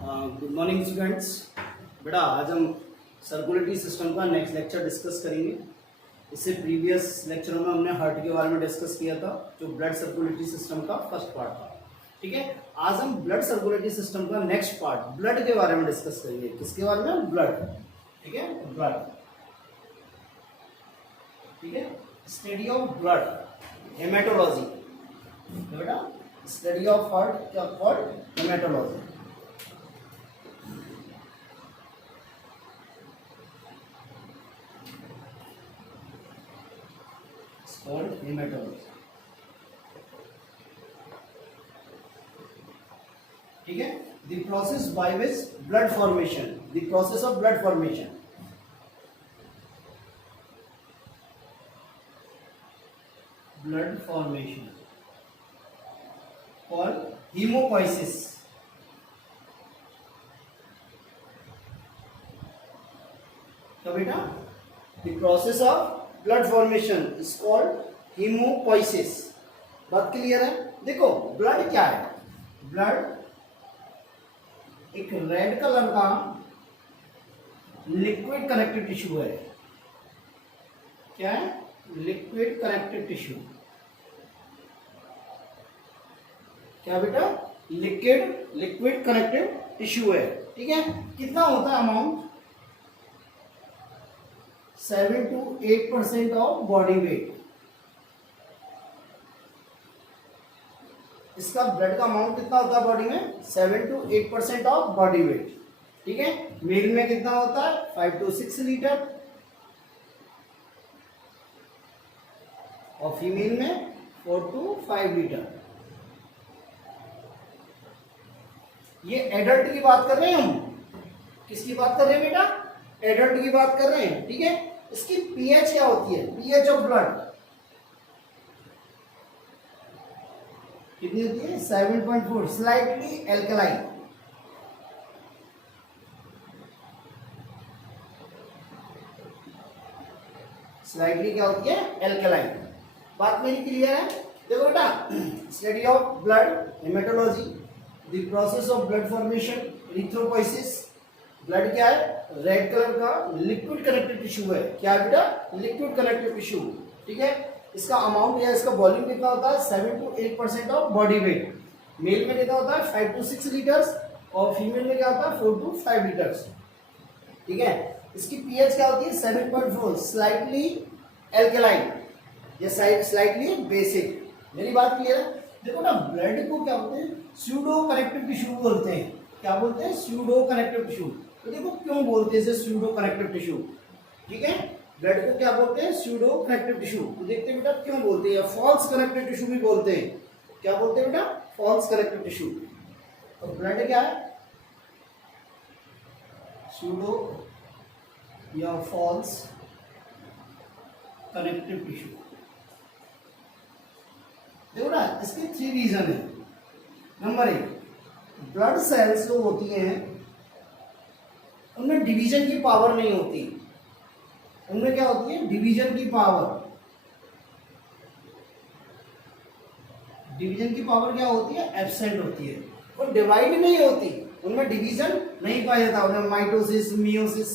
Good morning students. बेटा आज हम सर्कुलेटरी सिस्टम का नेक्स्ट लेक्चर डिस्कस करेंगे। इससे प्रीवियस लेक्चरों में हमने हार्ट के बारे में डिस्कस किया था, जो ब्लड सर्कुलेटरी सिस्टम का फर्स्ट पार्ट था। ठीक है, आज हम ब्लड सर्कुलेटरी सिस्टम का नेक्स्ट पार्ट ब्लड के बारे में डिस्कस करेंगे। किसके बारे में? ब्लड। ठीक है, ब्लड। ठीक है, स्टडी ऑफ ब्लड, हेमेटोलॉजी। बेटा स्टडी ऑफ हार्ट क्या कॉल्ड? हेमेटोलॉजी। called hematology। ठीक है, the process by which blood formation, the process of blood formation, blood formation called hemopoiesis। तो बेटा the process of blood formation is called haemopoiesis. बात clear है? देखो blood क्या है? ब्लड एक रेड कलर का लिक्विड कनेक्टिव टिश्यू है। क्या है? Liquid connective tissue. क्या बेटा? लिक्विड कनेक्टिव टिश्यू है। ठीक है, कितना होता है amount? 7 to 8% of body wait. इसका ब्लड का अमाउंट कितना होता है बॉडी में? 7 to 8% ऑफ बॉडी वेट। ठीक है, मेल में कितना होता है? 5 to 6 लीटर और फीमेल में 4 to 5 लीटर। ये एडल्ट की बात कर रहे हैं हम। किसकी बात कर रहे हैं बेटा? एडल्ट की बात कर रहे हैं। ठीक है, इसकी पीएच क्या होती है? पीएच ऑफ ब्लड कितनी होती है? 7.4, स्लाइटली एल्कलाइन। स्लाइटली क्या होती है? एल्कलाइन। बात मेरी क्लियर है? देखो बेटा, study of blood, haematology, the process of blood formation, erythropoiesis. Blood क्या है? रेड कलर का लिक्विड कनेक्टिव टिश्यू है। क्या है बेटा? Liquid connective tissue. ठीक है, इसका अमाउंट या इसका वॉल्यूम कितना होता है? 7 to 8% of body weight. Male में कितना होता है? 5 to 6 लीटर्स और फीमेल में क्या होता है? 4 to 5 लीटर्स। ठीक है, इसकी पीएच क्या होती है? 7.4, स्लाइटली एल्कलाइन या स्लाइटली बेसिक। मेरी बात क्लियर है? देखो ना, ब्लड को क्या बोलते हैं? स्यूडो कनेक्टिव टिश्यू बोलते हैं। क्या बोलते हैं? Pseudo connective tissue. तो देखो क्यों बोलते हैं इसे स्यूडो कनेक्टिव टिश्यू। ठीक है, ब्लड को क्या बोलते हैं? Pseudo connective tissue. तो देखते हैं बेटा क्यों बोलते हैं। फॉल्स कनेक्टिव टिश्यू भी बोलते हैं। क्या बोलते हैं बेटा? False connective tissue. तो ब्लड क्या है? स्यूडो या फॉल्स कनेक्टिव टिश्यू। देखो ना, इसके 3 रीजन है। नंबर 1, ब्लड सेल्स जो होती हैं उनमें डिवीजन की पावर नहीं होती। उनमें क्या होती है? डिवीजन की पावर। डिवीजन की पावर क्या होती है? एब्सेंट होती है। और डिवाइड नहीं होती, उनमें डिवीजन नहीं पाया जाता। उनमें माइटोसिस, मियोसिस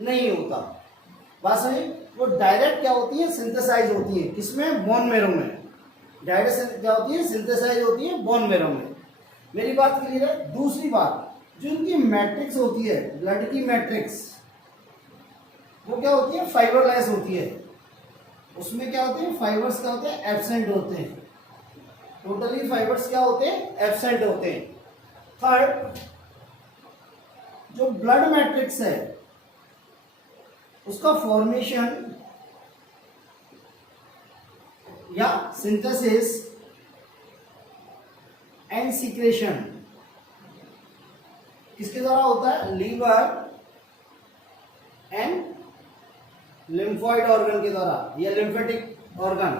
नहीं होता। बात समझे? वो डायरेक्ट क्या होती है? सिंथेसाइज होती है। किसमें? बोन मैरो में। डायरेक्ट क्या होती है? सिंथेसाइज होती है बोन मैरो में। मेरी बात क्लियर है? दूसरी बात, जो इनकी मैट्रिक्स होती है, ब्लड की मैट्रिक्स, वो क्या होती है? फाइबरलेस होती है। उसमें क्या होते हैं? फाइबर्स क्या होते हैं? एब्सेंट होते हैं। टोटली फाइबर्स क्या होते हैं? एब्सेंट होते हैं। थर्ड, जो ब्लड मैट्रिक्स है उसका फॉर्मेशन या सिंथेसिस एंड सीक्रेशन किसके द्वारा होता है? लीवर एंड लिम्फोइड ऑर्गन के द्वारा या लिम्फेटिक ऑर्गन।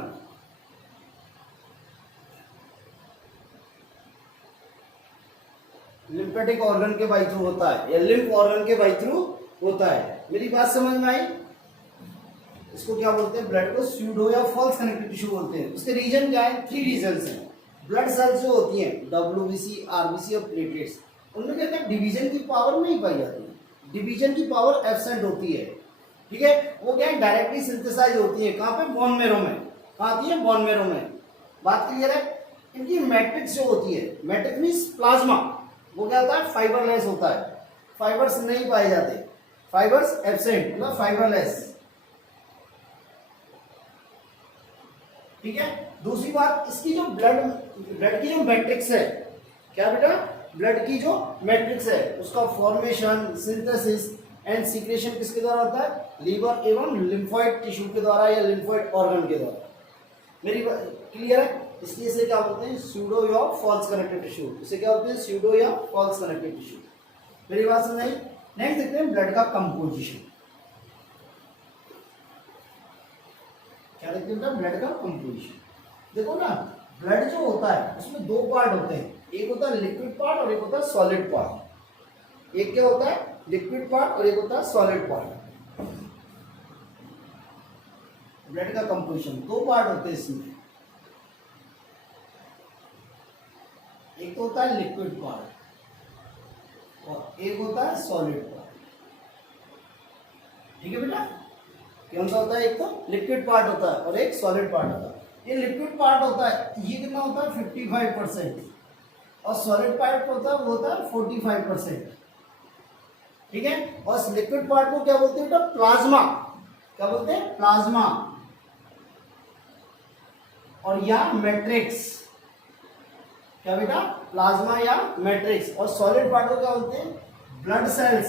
लिम्फेटिक ऑर्गन के बाई थ्रू होता है या लिम्फ ऑर्गन के बाई थ्रू होता है। मेरी बात समझ में आई? इसको क्या बोलते हैं? ब्लड को स्यूडो या फॉल्स कनेक्टिव टिश्यू बोलते हैं। उसके रीजन क्या है? 3 रीजन हैं। ब्लड सेल्स जो होती हैं, WBC, RBC और प्लेटलेट्स, उनमें क्या होता है, डिवीजन की पावर नहीं पाई जाती, डिवीजन की पावर एब्सेंट होती है। ठीक है, वो क्या है, डायरेक्टली सिंथेसाइज होती है। कहाँ पे, बोन मेरो में। कहाँ आती है, बोन मेरो में। बात क्लियर है। इनकी मैट्रिक्स जो होती है, मैट्रिक्स मीन्स प्लाज्मा, वो क्या होता है, फाइबरलेस होता है, फाइबर्स नहीं पाए जाते, फाइबर्स एब्सेंट, मतलब फाइबरलेस। ठीक है, दूसरी बात, इसकी जो ब्लड की जो मैट्रिक्स है, क्या बेटा, ब्लड की जो मैट्रिक्स है, उसका फॉर्मेशन, सिंथेसिस एंड सीक्रेशन किसके द्वारा होता है, लीवर एवं लिम्फोइड टिश्यू के द्वारा या लिम्फोइड ऑर्गन के द्वारा। मेरी क्लियर है। इसलिए इसे क्या बोलते हैं, सूडो या फॉल्स कनेक्टिव टिश्यू। इसे क्या बोलते हैं, सूडो या फॉल्स कनेक्टिव टिश्यू। मेरी बात समझ आई। नेक्स्ट देखते हैं ब्लड का कंपोजिशन। क्या देखते हैं, ब्लड का कंपोजिशन। देखो ना, ब्लड जो होता है उसमें दो पार्ट होते हैं, एक होता है लिक्विड पार्ट और एक होता है सॉलिड पार्ट। एक क्या होता है, लिक्विड पार्ट और एक होता है सॉलिड पार्ट। ब्लड का कंपोजिशन दो पार्ट होते हैं इसमें, एक तो होता है लिक्विड पार्ट और एक होता है सॉलिड पार्ट। ठीक है बेटा, कौन सा होता है, एक तो लिक्विड पार्ट होता है और एक सॉलिड पार्ट होता है। ये लिक्विड पार्ट होता है, ये कितना होता है, 55%, और सॉलिड पार्ट होता है वो होता है 45%। ठीक है, और लिक्विड पार्ट को क्या बोलते हैं बेटा, प्लाज्मा। क्या बोलते हैं, प्लाज्मा, और या मैट्रिक्स। क्या बेटा, प्लाज्मा या मैट्रिक्स। और सॉलिड पार्ट को क्या बोलते हैं, ब्लड सेल्स।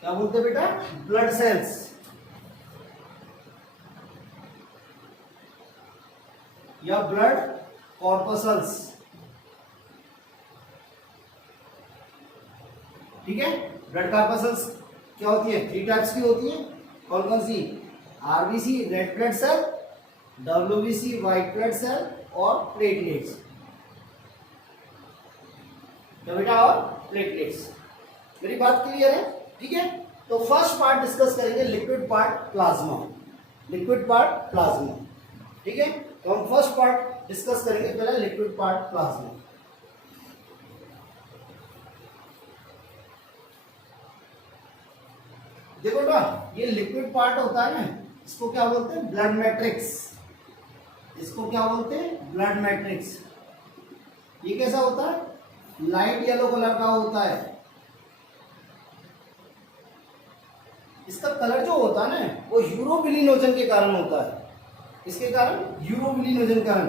क्या बोलते हैं बेटा, ब्लड सेल्स या ब्लड कॉर्पसल्स। ठीक है, ब्लड कॉर्पसल्स क्या होती है, 3 टाइप्स की होती है। कौन कौन सी, RBC red blood cell, WBC white blood cell और प्लेटलेट्स। क्या बेटा, और प्लेटलेट्स। मेरी बात क्लियर है। ठीक है, तो फर्स्ट पार्ट डिस्कस करेंगे, liquid part plasma, liquid part plasma. ठीक है, तो हम फर्स्ट पार्ट डिस्कस करेंगे, पहले लिक्विड पार्ट प्लाज्मा। देखो ना, ये लिक्विड पार्ट होता है ना, इसको क्या बोलते हैं, ब्लड मैट्रिक्स। इसको क्या बोलते हैं, ब्लड मैट्रिक्स। ये कैसा होता है, लाइट येलो कलर का होता है। इसका कलर जो होता है ना, वो यूरोबिलिनोजन के कारण होता है। इसके कारण, यूरोबिलिनोजन कारण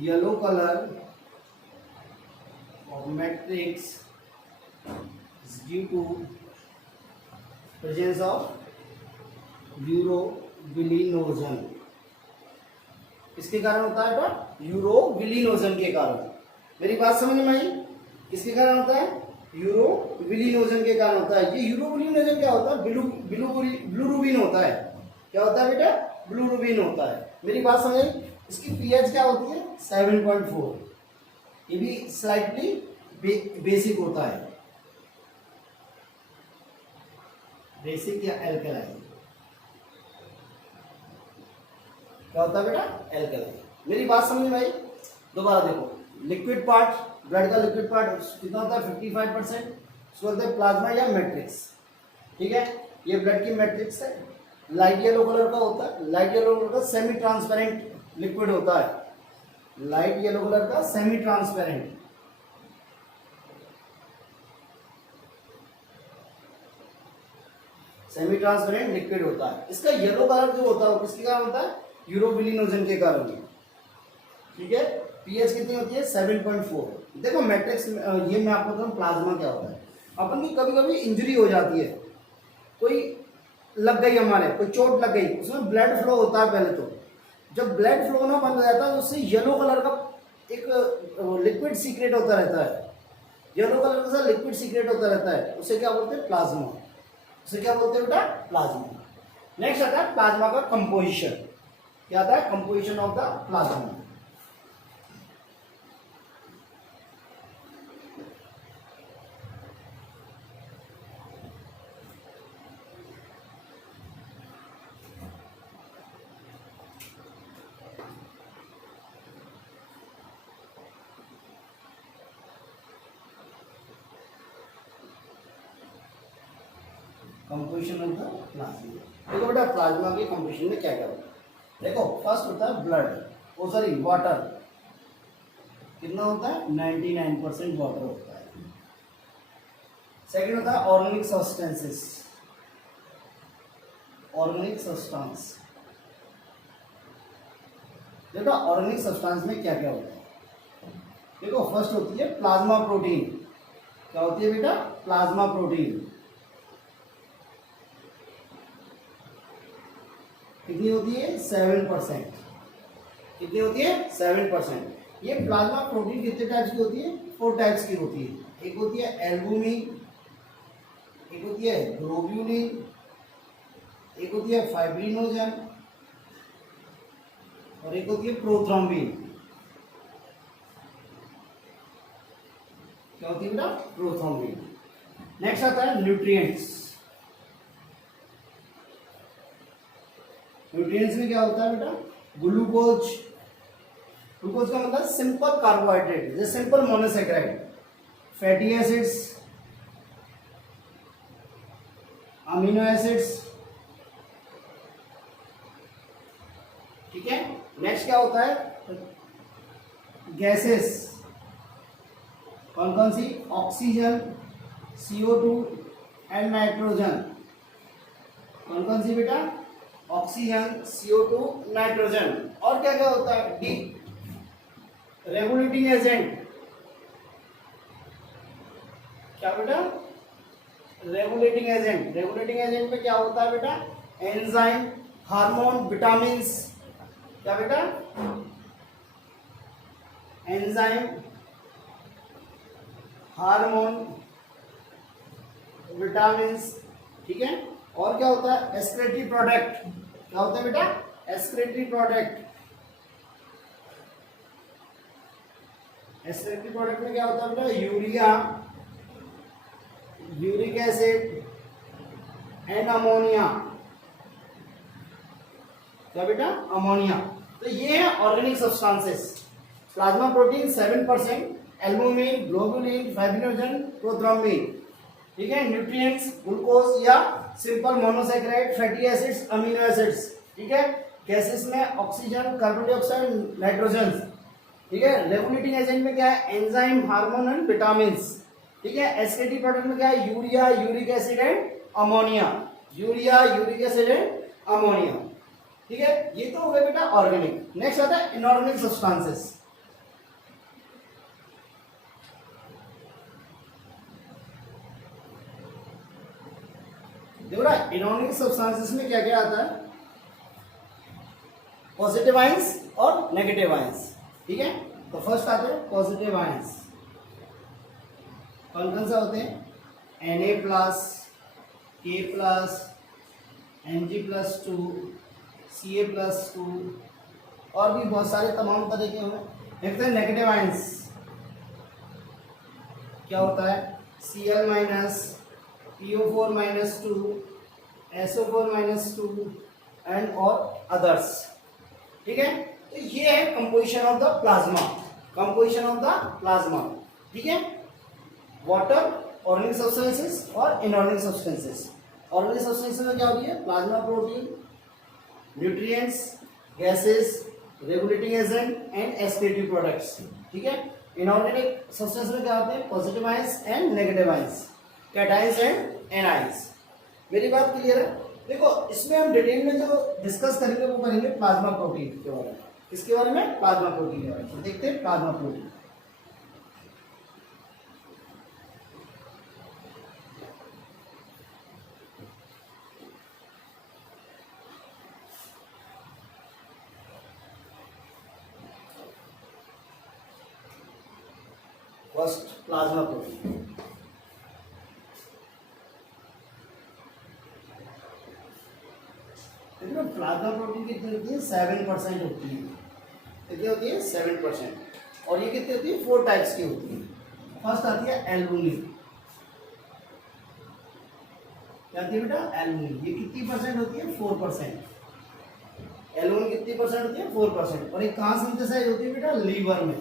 yellow colour of matrix due to presence of urobilinogen. इसके कारण होता है बेटा, यूरोबिलिनोजन के कारण। मेरी बात समझ में आई, किसके कारण होता है, यूरोबिलिनोजन के कारण होता है। ये यूरोबिलिनोजन क्या होता है, बिलुरुबिन होता है। क्या होता है बेटा, बिलुरुबिन होता है। मेरी बात समझ आई। इसकी पीएच क्या होती है, 7.4। ये भी स्लाइटली बेसिक होता है, बेसिक या एल्कलाइन। क्या होता है बेटा, एल्कलाइन। मेरी बात समझ में आई। दोबारा देखो, लिक्विड पार्ट, ब्लड का लिक्विड पार्ट कितना होता है, 55%। उसको बोलते हैं प्लाज्मा या मैट्रिक्स। ठीक है, ये ब्लड की मैट्रिक्स है, लाइट येलो कलर का होता है। लाइट येलो कलर का सेमी ट्रांसपेरेंट लिक्विड होता है, लाइट येलो कलर का semi transparent. Semi transparent liquid होता है। इसका येलो कलर जो होता है वो किसके कारण होता है, यूरोबिलिनोजन के कारण। ठीक है, पीएच कितनी होती है, 7.4। देखो मैट्रिक्स, ये मैं आपको बताऊं प्लाज्मा क्या होता है। अपन की कभी कभी इंजरी हो जाती है, कोई लग गई, हमारे कोई चोट लग गई, उसमें ब्लड फ्लो होता है। पहले तो जब ब्लड फ्लो ना बंद हो जाता है तो उससे येलो कलर का एक लिक्विड सीक्रेट होता रहता है, येलो कलर का लिक्विड सीक्रेट होता रहता है। उसे क्या बोलते हैं, प्लाज्मा। उसे क्या बोलते हैं बेटा, प्लाज्मा। नेक्स्ट आता है प्लाज्मा का कंपोजिशन। क्या आता है, composition of the plasma. Composition of the plasma. देखो बेटा प्लाज्मा के कंपोजिशन में क्या क्या होता है। देखो फर्स्ट होता है ब्लड, ओ सॉरी वाटर, कितना होता है 99% वाटर होता है। सेकंड होता है ऑर्गेनिक सब्सटेंसेस, ऑर्गेनिक सब्सटेंस। देखो ऑर्गेनिक सब्सटेंस में क्या क्या होता है। देखो फर्स्ट होती है प्लाज्मा प्रोटीन। क्या होती है बेटा? Plasma protein. कितनी होती है? 7%। कितनी होती है? 7%। ये प्लाज्मा प्रोटीन कितने टाइप्स की होती है? 4 टाइप्स की होती है। एक होती है एल्बुमिन, एक होती है ग्लोब्यूलिन, एक होती है फाइब्रिनोजन और एक होती है प्रोथ्रोम्बिन। क्या होती है बेटा? प्रोथ्रोम्बिन। नेक्स्ट आता है न्यूट्रिएंट्स। न्यूट्रिएंट्स में क्या होता है बेटा? ग्लूकोज। ग्लूकोज का मतलब सिंपल कार्बोहाइड्रेट, जैसे simple monosaccharide, fatty acids, amino acids. ठीक है। नेक्स्ट क्या होता है? गैसेस। कौन कौन सी? Oxygen, CO2 and nitrogen. कौन कौन सी बेटा? Oxygen, CO2, nitrogen. और क्या क्या होता है? D regulating agent. क्या बेटा? Regulating agent. रेगुलेटिंग एजेंट में क्या होता है बेटा? Enzyme, hormone, vitamins. क्या बेटा? Enzyme, hormone, vitamins. ठीक है। और क्या होता है? Excretory product. क्या होता है बेटा? Excretory product. एक्सक्रीटरी प्रोडक्ट में क्या होता है बेटा? Urea, uric acid and ammonia. क्या बेटा? अमोनिया। तो ये है organic substances. Plasma protein 7%, albumin, globulin, fibrinogen, prothrombin. ठीक है। न्यूट्रिएंट्स ग्लूकोज या simple monosaccharide, fatty acids, amino acids. ठीक है। गैसेस में ऑक्सीजन, कार्बन डाइऑक्साइड, नाइट्रोजन। ठीक है। रेगुलेटिंग एजेंट में क्या है? Enzyme, hormone and vitamins. ठीक है। एसकेटी प्रोडक्ट में क्या है? Urea, uric acid and ammonia. Urea, uric acid and ammonia. ठीक है। ये तो हो गया बेटा ऑर्गेनिक। नेक्स्ट आता है इनऑर्गेनिक सब्सटेंसेस। देखो ना इनऑर्गेनिक सब्सटेंसेस में क्या क्या आता है? पॉजिटिव आयंस और नेगेटिव आयंस। ठीक है। तो फर्स्ट आते हैं पॉजिटिव आयंस। कौन कौन सा होते हैं? Na+, K+, Mg+2, Ca+2 और भी बहुत सारे तमाम तरह के होंगे। देखते हैं नेगेटिव आयंस क्या होता है? Cl-, PO4-2, SO4-2 एंड और अदर्स। ठीक है। तो ये है composition of the plasma. Composition of the plasma. ठीक है। वाटर, ऑर्गेनिक सब्सटेंसेस और इनऑर्गेनिक सब्सटेंसेस। ऑर्गेनिक सब्सटेंसेस में क्या होती है? Plasma protein, nutrients, gases, regulating agent and excretory products. ठीक है। इनऑर्गेनिक सब्सटेंस में क्या होते हैं? Positive ions and negative ions, cations and anions. मेरी बात क्लियर है? देखो इसमें हम डिटेल में जो डिस्कस करेंगे वो करेंगे प्लाज्मा प्रोटीन के बारे में। किसके बारे में? प्लाज्मा प्रोटीन के बारे में। देखते हैं plasma protein. First plasma protein. Plasma protein कितनी होती है? 7% होती है। कितनी होती है? 7%। और ये कितनी होती है? 4 टाइप्स की होती है। फर्स्ट आती है एल्बुमिन। क्या आती है बेटा? एल्बुमिन। ये कितनी परसेंट होती है? 4%। एल्बुमिन कितनी परसेंट होती है? 4%। और ये कहाँ सिंथेसाइज होती है बेटा? लीवर में।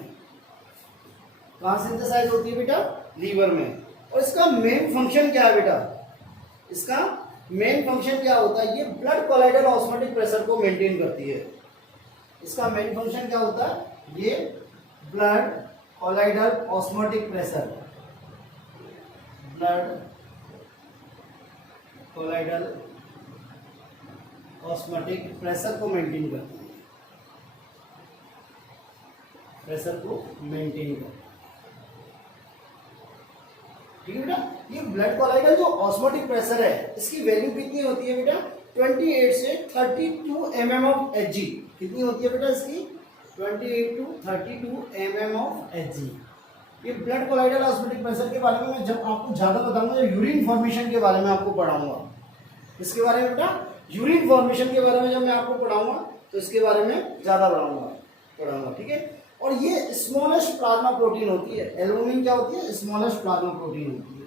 कहाँ सिंथेसाइज होती है बेटा? लीवर में। और इसका मेन फंक्शन क्या है बेटा? इसका मेन फंक्शन क्या होता है, ये ब्लड कोलाइडल ऑस्मोटिक प्रेशर को मेंटेन करती है। इसका मेन फंक्शन क्या होता है, ये blood colloidal osmotic pressure, blood colloidal osmotic pressure को मेंटेन करती है, प्रेशर को मेंटेन करती है। ठीक है बेटा, ये ब्लड कोलाइडल जो ऑस्मोटिक प्रेशर है इसकी वैल्यू कितनी होती है बेटा, 28 से 32 mm ऑफ Hg। कितनी होती है बेटा इसकी, 28 to 32 mm ऑफ Hg। ये ब्लड कोलाइडल ऑस्मोटिक प्रेशर के बारे में मैं जब आपको ज्यादा बताऊंगा, जब यूरिन फॉर्मेशन के बारे में आपको पढ़ाऊंगा, इसके बारे में बेटा यूरिन फॉर्मेशन के बारे में जब मैं आपको पढ़ाऊंगा तो इसके बारे में ज्यादा पढ़ाऊंगा। ठीक है, और ये स्मॉलेस्ट प्लाज्मा प्रोटीन होती है। एल्बुमिन क्या होती है, स्मॉलेस्ट प्लाज्मा प्रोटीन होती है।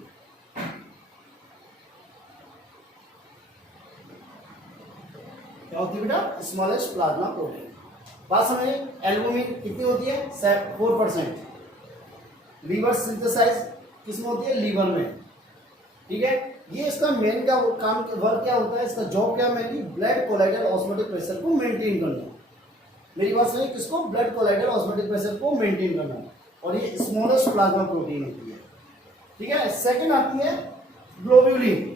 क्या होती है बेटा, स्मॉलेस्ट प्लाज्मा प्रोटीन। बात समझे, एल्बुमिन कितनी होती है, 4%। लीवर सिंथेसाइज किसमें होती है, लीवर में। ठीक है, ये इसका मेन क्या काम, वर्क क्या होता है, इसका जॉब क्या, mainly blood colloidal osmotic pressure को मेंटेन करना। मेरी बात सुनिए, किसको, ब्लड कोलाइडल ऑस्मोटिक प्रेशर को मेंटेन करना, और ये स्मॉलेस्ट प्लाज्मा प्रोटीन होती है। ठीक है, सेकंड आती है ग्लोब्यूलिन।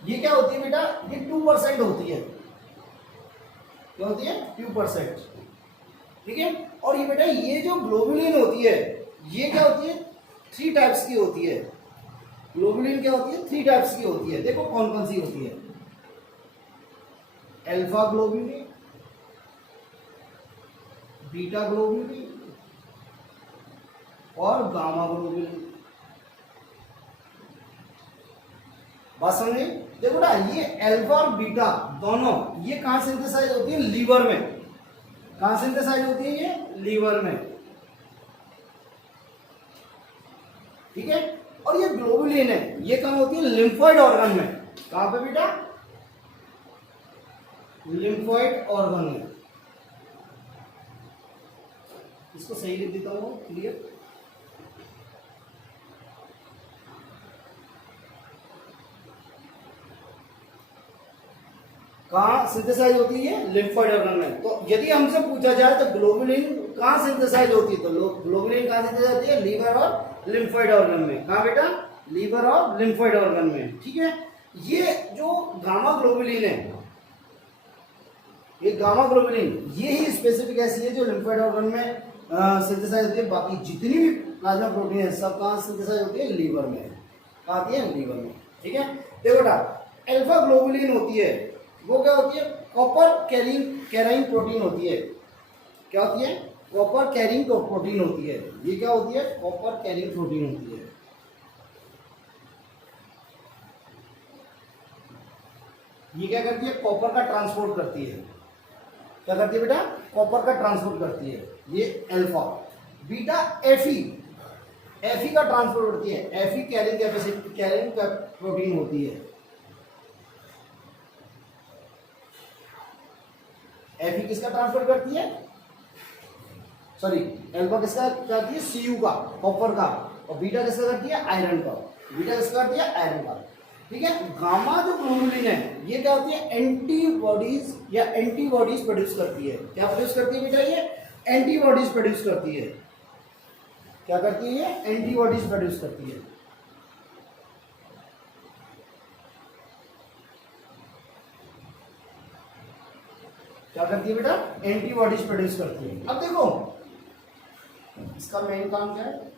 ये क्या होती है बेटा, ये 2% होती है। क्या होती है, 2%। ठीक है, और ये बेटा ये जो ग्लोब्यूलिन होती है ये क्या होती है, 3 टाइप्स की होती है। ग्लोब्यूलिन क्या होती है, 3 टाइप्स की होती है। देखो कौन कौन सी होती है, अल्फा ग्लोब्यूलिन, बीटा ग्लोब्यूलिन और गामा ग्लोब्यूलिन। बात समझे, देखो ना, ये अल्फा और बीटा दोनों ये कहां सिंथेसाइज होती है, लीवर में। कहां सिंथेसाइज होती है, ये लीवर में। ठीक है, और ये ग्लोब्यूलिन है, ये कहां होती है, लिम्फोइड ऑर्गन में। कहां पे बेटा, लिम्फोइड ऑर्गन में। इसको सही लिख देता हूं, क्लियर। कहां सिंथेसाइज होती है, लिम्फोइड ऑर्गन में। तो यदि हमसे पूछा जाए तो ग्लोब्यूलिन कहां सिंथेसाइज होती है, तो ग्लोब्यूलिन कहां सिंथेसाइज होती है, लीवर और लिम्फोइड ऑर्गन में। कहां बेटा, लीवर और लिम्फोइड ऑर्गन में। ठीक है, ये जो गामा ग्लोब्यूलिन है, ये गामा ग्लोब्यूलिन ये ही स्पेसिफिक ऐसी है जो लिम्फोइड ऑर्गन में सिंथेसाइज होती है। बाकी जितनी भी प्लाज्मा प्रोटीन है सब कहां सिंथेसाइज होती है, लीवर में। कहां आती है, लीवर में। ठीक है, देखो बेटा, अल्फा ग्लोब्यूलिन होती है, वो क्या होती है, कॉपर कैरिंग प्रोटीन होती है। क्या होती है, कॉपर कैरिंग प्रोटीन होती है। ये क्या होती है, कॉपर कैरिंग प्रोटीन होती है। ये क्या करती है, कॉपर का ट्रांसपोर्ट करती है। क्या करती है बेटा, कॉपर का ट्रांसपोर्ट करती है, ये अल्फा। बीटा एफी का ट्रांसपोर्ट करती है। एफी कैरिंग प्रोटीन होती है। एफी किसका ट्रांसफर करती है, सॉरी, अल्फा किसका करती है, सीयू का, कॉपर का, और बीटा किसका करती है, आयरन का। बीटा किसका करती है, आयरन का। ठीक है, गामा जो ग्लोब्यूलिन है ये क्या होती है, एंटीबॉडीज प्रोड्यूस करती है। क्या प्रोड्यूस करती है बेटा, ये एंटीबॉडीज प्रोड्यूस करती है। क्या करती है, ये एंटीबॉडीज प्रोड्यूस करती है। क्या करती है बेटा, एंटीबॉडीज प्रोड्यूस करती है। अब देखो इसका मेन काम क्या है,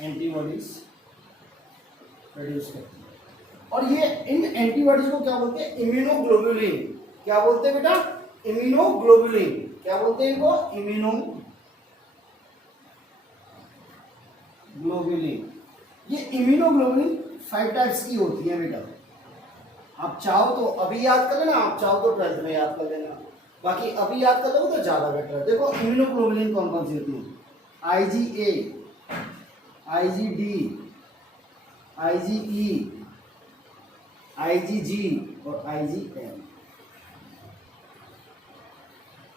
एंटीबॉडीज प्रोड्यूस करती है। और ये इन एंटीबॉडीज को क्या बोलते हैं, इम्यूनोग्लोबुलिन। क्या बोलते हैं बेटा, इम्यूनोग्लोबुलिन। क्या बोलते हैं इनको, इम्यूनोग्लोबुलिन। ये इम्यूनोग्लोबुलिन 5 टाइप्स की होती है बेटा। आप चाहो तो अभी याद कर लेना, आप चाहो तो 12th में याद कर लेना, बाकी अभी याद कर लोगे तो ज्यादा बेटर है। देखो इम्यूनोग्लोबुलिन कौन कौन सी होती है, IgA, IgD, IgE, IgG और IgM।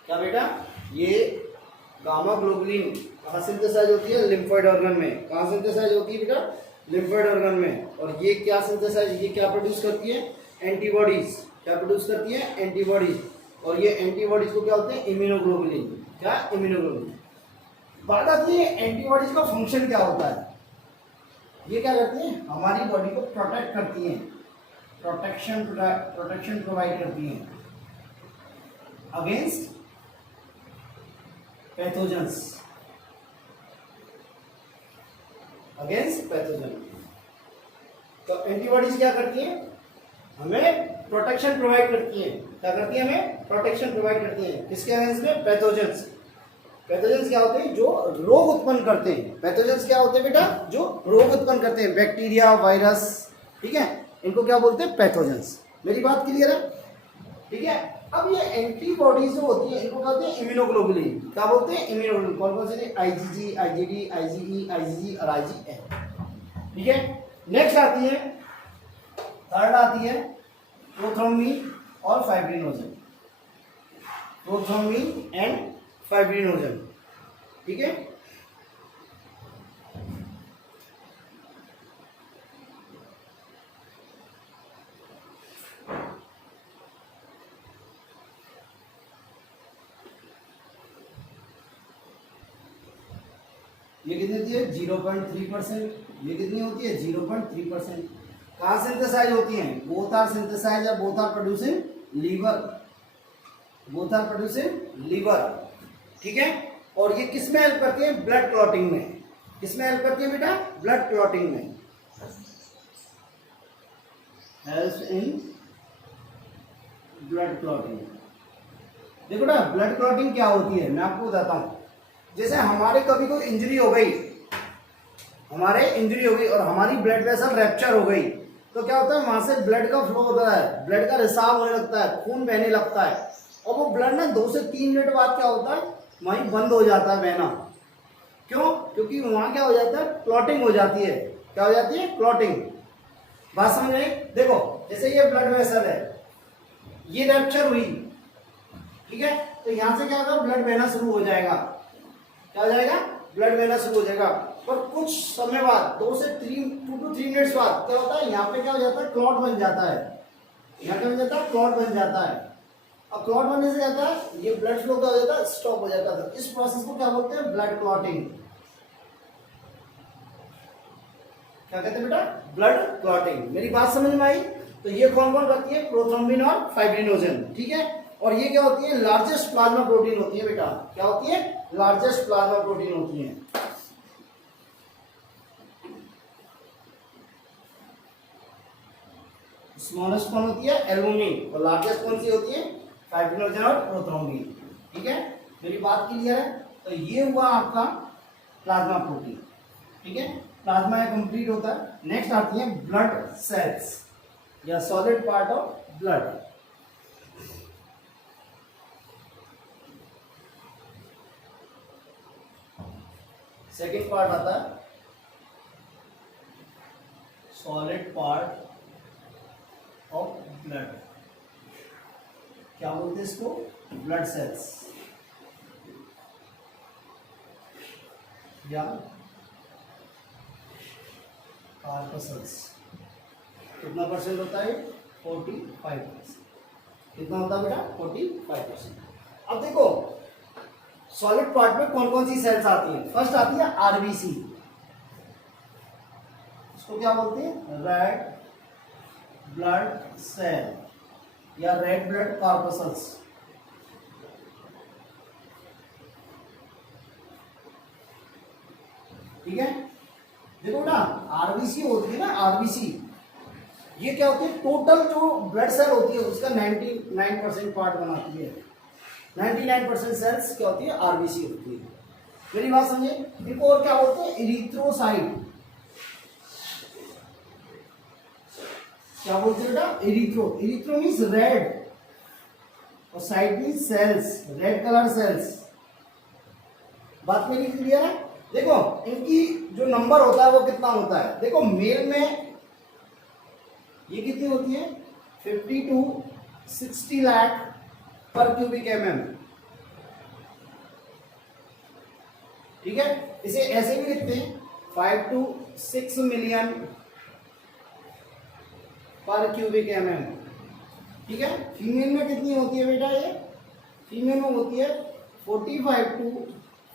क्या बेटा, ये गामा ग्लोबुलिन कहाँ सिंथेसाइज होती है? लिम्फोइड ऑर्गन में। कहाँ सिंथेसाइज होती है बेटा? लिम्फोइड ऑर्गन में। और ये क्या सिंथेसाइज, ये क्या प्रोड्यूस करती है? एंटीबॉडीज। क्या प्रोड्यूस करती है? एंटीबॉडीज। और ये एंटीबॉडीज को क्या होते हैं? इम्यूनोग्लोबुलिन। क्या? इम्यूनोग्लोबुलिन। बात आती है एंटीबॉडीज का फंक्शन क्या होता है। ये क्या करती है? हमारी बॉडी को प्रोटेक्ट करती हैं, प्रोटेक्शन प्रोवाइड करती हैं अगेंस्ट पैथोजेंस, अगेंस्ट पैथोजन। तो एंटीबॉडीज क्या करती हैं? हमें प्रोटेक्शन प्रोवाइड करती हैं। क्या करती है? हमें प्रोटेक्शन प्रोवाइड करती हैं किसके अगेंस्ट में? पैथोजेंस। पैथोजेंस क्या होते हैं? जो रोग उत्पन्न करते हैं। पैथोजेंस क्या होते हैं बेटा? जो रोग उत्पन्न करते हैं, बैक्टीरिया, वायरस, ठीक है, इनको क्या बोलते हैं? पैथोजेंस। मेरी बात क्लियर है? ठीक है। अब ये एंटीबॉडीज जो होती है इनको क्या होते हैं? इम्यूनोग्लोबुलिन। क्या बोलते हैं? इम्यूनोग्लोबुलिन। कौन कौन से? आईजीजी, आईजीडी, आईजीई, आईजीजी और आईजीएन। ठीक है। नेक्स्ट आती है, थर्ड आती है प्रोथ्रोम्बिन और फाइब्रिनोजन। Prothrombin and fibrinogen. ठीक है। ये कितनी होती है? 0.3%। ये कितनी होती है? 0.3%। कहाँ सिंथेसाइज होती हैं? बोथ आर सिंथेसाइज या both are producing liver. Both are producing liver. ठीक है। और ये किस में हेल्प करती है? ब्लड क्लॉटिंग में। किस में हेल्प करती है बेटा? ब्लड क्लॉटिंग में। Help in blood clotting. देखो ना, ब्लड क्लॉटिंग क्या होती है मैं आपको बताता हूं। जैसे हमारे कभी कोई इंजरी हो गई, हमारे इंजरी हो गई और हमारी ब्लड वेसल रैप्चर हो गई, तो क्या होता है? वहां से ब्लड का फ्लो होता है, ब्लड का रिसाव होने लगता है, खून बहने लगता है। और वो ब्लड ना 2 से 3 मिनट बाद क्या होता है? वहीं बंद हो जाता है बहना। क्यों? क्योंकि वहां क्या हो जाता है? क्लॉटिंग हो जाती है। क्या हो जाती है? क्लॉटिंग। बात समझ में? देखो, जैसे ये ब्लड वेसल है, ये रैप्चर हुई, ठीक है, तो यहां से क्या होगा? ब्लड बहना शुरू हो जाएगा। क्या हो जाएगा? ब्लड बहना शुरू हो जाएगा। पर कुछ समय बाद 2 से 3 मिनट्स बाद क्या होता है? यहाँ पे क्या हो जाता है? क्लॉट बन जाता है। यहाँ क्या बन जाता है? क्लॉट बन जाता है। अब क्लॉट बनने से जाता है, ये ब्लड फ्लो क्या हो जाता है? स्टॉप हो जाता है। इस प्रोसेस को क्या बोलते हैं? Blood clotting. क्या कहते हैं बेटा? Blood clotting. मेरी बात समझ में आई? तो ये कौन कौन करती है? प्रोथ्रोम्बिन और फाइब्रिनोजन। ठीक है। और ये क्या होती है? लार्जेस्ट प्लाज्मा प्रोटीन होती है बेटा। क्या होती है? लार्जेस्ट प्लाज्मा प्रोटीन होती है। स्मॉलेस्ट कौन होती है? एल्बुमिन। और लार्जेस्ट कौन सी होती है? फाइब्रिनोजन और प्रोथ्रोम्बिन। ठीक है। मेरी बात क्लियर है? तो ये हुआ आपका प्लाज्मा प्रोटीन। ठीक है। प्लाज्मा या कंप्लीट होता है। नेक्स्ट आती है ब्लड सेल्स या solid part of blood. Second part आता है सॉलिड पार्ट ऑफ ब्लड। क्या बोलते हैं इसको? ब्लड सेल्स या कार्पसल्स। कितना परसेंट होता है? 45%। कितना होता है बेटा? 45%। अब देखो, सॉलिड पार्ट में कौन कौन सी सेल्स आती हैं? फर्स्ट आती है आरबीसी। इसको क्या बोलते हैं? रेड ब्लड सेल या रेड ब्लड कॉर्पसल्स। ठीक है। देखो ना, आरबीसी होती है ना, आरबीसी, ये क्या होती है? टोटल जो ब्लड सेल होती है उसका 99% पार्ट बनाती है। 99% सेल्स क्या होती है? आरबीसी होती है। मेरी बात समझे? इनको और क्या बोलते हैं? इरिथ्रोसाइट। क्या बोलते हैं बेटा? इरिथ्रो। इरिथ्रो मीन्स रेड और cyte means cells, red colour cells. बात मेरी क्लियर है? देखो, इनकी जो नंबर होता है वो कितना होता है? देखो, मेल में ये कितनी होती है? 50 to 60 लाख पर क्यूबिक mm। ठीक है, इसे ऐसे भी लिखते हैं 5 to 6 मिलियन पर क्यूबिक mm। ठीक है, फीमेल में कितनी होती है बेटा? ये फीमेल में होती है 45 to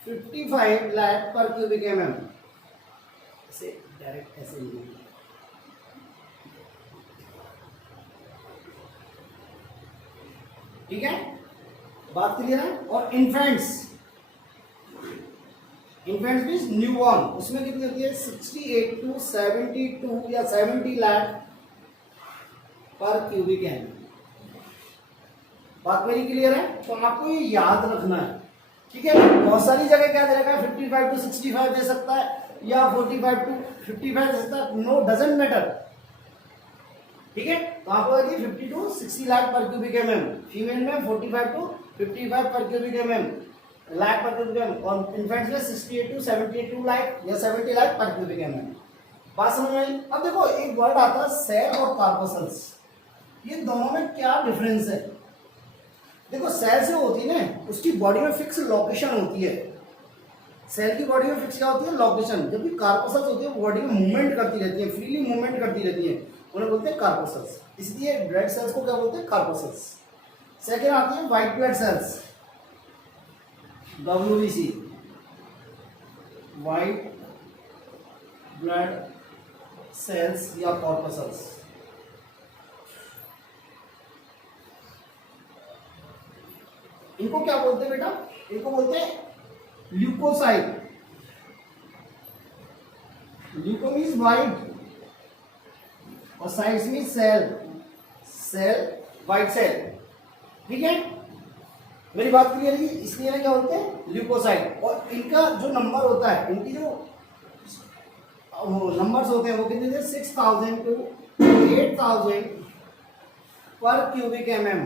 55 लाख पर क्यूबिक mm। इसे डायरेक्ट ऐसे लिखिए। ठीक है, बात क्लियर है। और इन्फेंट्स मीन्स न्यूबॉर्न, उसमें कितनी होती है 68 to 72 या 70 लाख पर क्यूबिक एम। बात मेरी क्लियर है? तो आपको ये याद रखना है। ठीक है, बहुत सारी जगह क्या दे रखा है 55 to 65 दे सकता है या 45 to 55 दे सकता है, नो डजंट मैटर। ठीक है, तो आपको 50 to 60 लाख पर क्यूबिक एम, फीमेल में 45 to 55 पर क्यूबिक एम लाख पर क्यूबिक एम, और इन्फेंट्स में 68 to 72 लाख या 70 लाख पर क्यूबिक एम। बात समझ में आई? अब देखो एक वर्ड आता है सेल और कार्पोसल्स, ये दोनों में क्या डिफरेंस है? देखो सेल जो होती है ना उसकी बॉडी में फिक्स लोकेशन होती है। सेल की बॉडी में फिक्स क्या होती है? लोकेशन। जबकि कार्पोसल्स होती है बॉडी में मूवमेंट करती रहती है, फ्रीली मूवमेंट करती रहती है, उन्हें बोलते हैं कार्पोसल्स। इसलिए ब्लड सेल्स को क्या बोलते हैं? कार्पोसल्स। सेकेंड आती है white blood cells, WBC, white blood cells या कॉर्पोसल्स। इनको क्या बोलते हैं बेटा? इनको बोलते हैं ल्यूकोसाइट। ल्यूको मीन्स व्हाइट और cytes means cell, white cell. ठीक है, मेरी बात क्लियर है? इसलिए क्या बोलते हैं? ल्यूकोसाइट। और इनका जो नंबर होता है, इनकी जो नंबर्स होते हैं वो कितने थे? 6000 to 8000 पर क्यूबिक mm।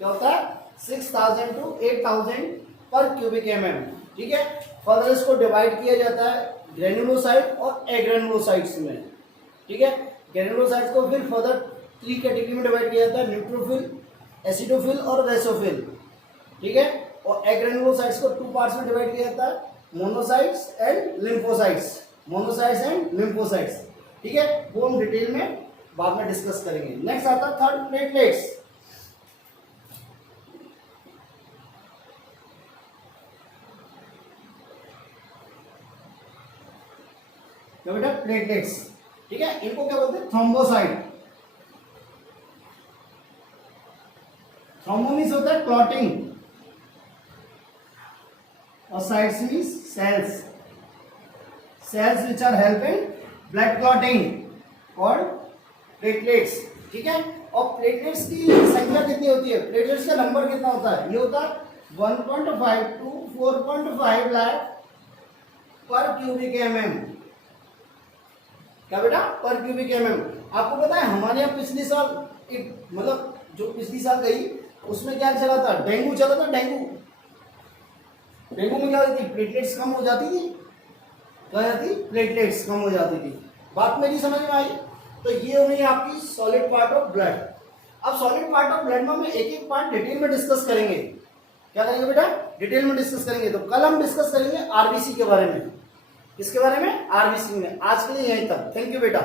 क्या होता है? 6000 to 8000 पर क्यूबिक mm। ठीक है, फर्दर इसको डिवाइड किया जाता है ग्रेनुलोसाइट और एग्रेनुलोसाइट्स में। ठीक है, ग्रेनुलोसाइट्स को फिर फर्दर 3 कैटेगरी में डिवाइड किया जाता है, न्यूट्रोफिल, एसिडोफिल और वेसोफिल। ठीक है, और एग्रेनुलोसाइट्स को 2 पार्ट्स में डिवाइड किया जाता है, monocytes and lymphocytes. Monocytes and lymphocytes. ठीक है, वो हम डिटेल में बाद में डिस्कस करेंगे। नेक्स्ट आता है थर्ड, प्लेटलेट्स। तो बेटा प्लेटलेट्स, ठीक है, इनको क्या बोलते हैं? थ्रोम्बोसाइट। थ्रोम्बो मीन्स होता है क्लॉटिंग और cytes means cells, cells which are help in blood clotting और प्लेटलेट्स। ठीक है, और प्लेटलेट्स की संख्या कितनी होती है? प्लेटलेट्स का नंबर कितना होता है? ये होता है 1.5 to 4.5 लाख पर क्यूबिक mm। क्या बेटा? पर क्यूबिक mm। आपको पता है हमारे यहाँ पिछले साल एक मतलब जो पिछली साल गई उसमें क्या चला था? डेंगू चला था। डेंगू में क्या होती थी? प्लेटलेट्स कम हो जाती थी। क्या जाती? प्लेटलेट्स कम हो जाती थी। बात मेरी समझ में आई? तो ये हो गई आपकी सॉलिड पार्ट ऑफ ब्लड। अब सॉलिड पार्ट ऑफ ब्लड में हम एक एक पार्ट डिटेल में डिस्कस करेंगे। क्या करेंगे बेटा? डिटेल में डिस्कस करेंगे। तो कल हम डिस्कस करेंगे आरबीसी के बारे में। किसके बारे में? आरबीसी में। आज के लिए यहीं तक। थैंक यू बेटा।